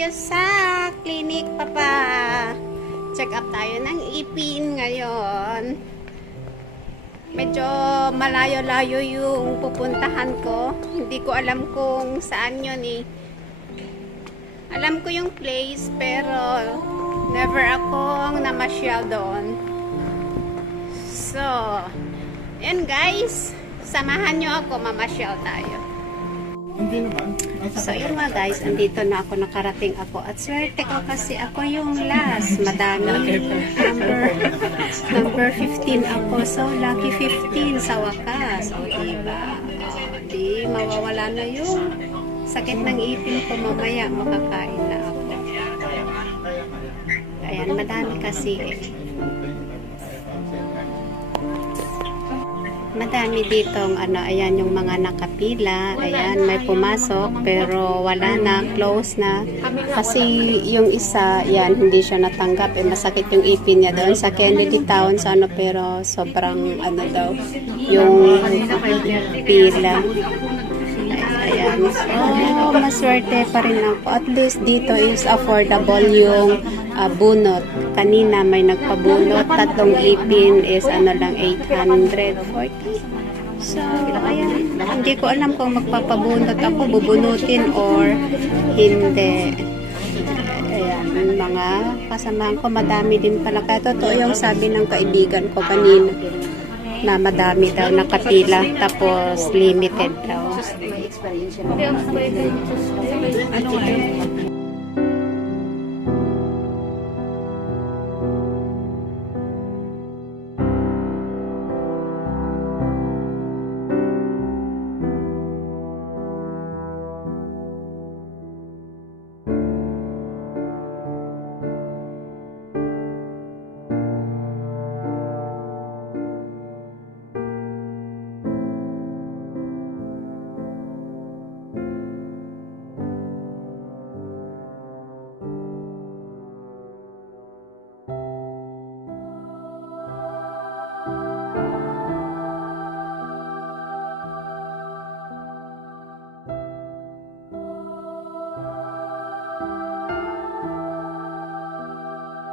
tayo sa clinic, papa. Check up tayo ng ipin ngayon. Medyo malayo-layo yung pupuntahan ko. Hindi ko alam kung saan yun eh. Alam ko yung place pero never akong namasyal doon. So, yun guys. Samahan nyo ako, mamasyal tayo. Hindi naman. So yun mga guys, andito na ako, nakarating ako. At swerte ko kasi ako yung last. Madami. Number 15 ako. So lucky 15 sa wakas. O diba? O, di mawawala na yung sakit ng ipin ko mamaya. Makakain na ako. Ayan, madami kasi eh. Madami ditong ayan yung mga nakapila. Ayan, may pumasok pero wala na, close na. Kasi yung isa, yan, hindi siya natanggap. Masakit yung ipin niya doon sa Kennedy Town sa pero sobrang daw yung pila. Ayan. So, maswerte pa rin ako. At least dito is affordable yung bunot. Kanina may nagpabunot. Tatlong ipin is lang 840. So, ayan. Hindi ko alam kung magpapabunot ako, bubunutin or hindi. Ayan, mga kasamahan ko, madami din pala. Kaya totoo yung sabi ng kaibigan ko kanina na madami daw nakapila tapos limited daw.